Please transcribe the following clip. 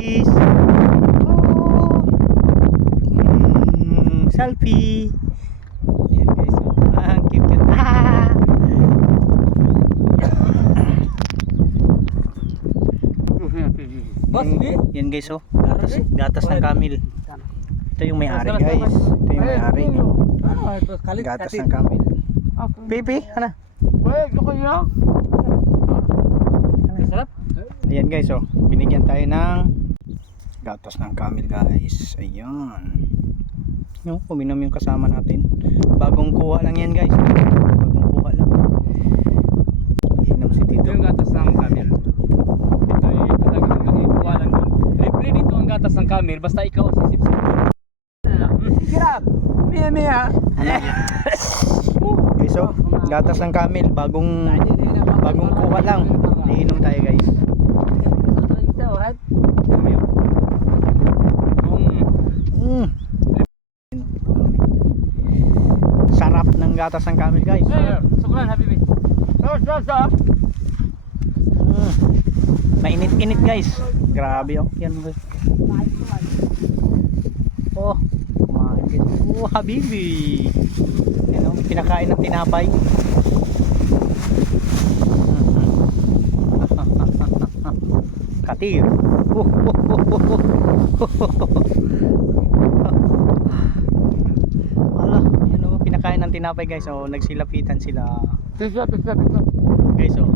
guys. Oh. Selfie. Ayan guys. Ang cute. Ah. Boss, Yan guys oh. Gatas ng camel. Ito yung may-ari guys. Ito yung may-ari. Gatas ng camel. Pipi, ano? Sarap. Ayan guys oh. Binigyan tayo ng gatas ng camel guys. Ayan. Yung uminom yung kasama natin. Bagong kuha lang yan guys. Bagong kuha lang. Inom si Ito Tito. yung gatas ng camel. Ito yung talagang mag-ipuha lang doon. Libre dito ang gatas ng camel. Basta ikaw sisip-sip. Kirap! Mia! Guys oh. Gatas ng camel. Bagong kuha lang. Iinom tayo guys. Sarap ng gatas ng camel guys. Sukran, habibi. Mainit-init guys. Grabe oh. Yan guys. Oh, kumain guys. Oh, habibi. Yan oh, pinakain ng tinapay. Katir. Ala, yan oh, pinakain ng tinapay guys. Oh, nagsilapitan sila. Pisa. Guys oh.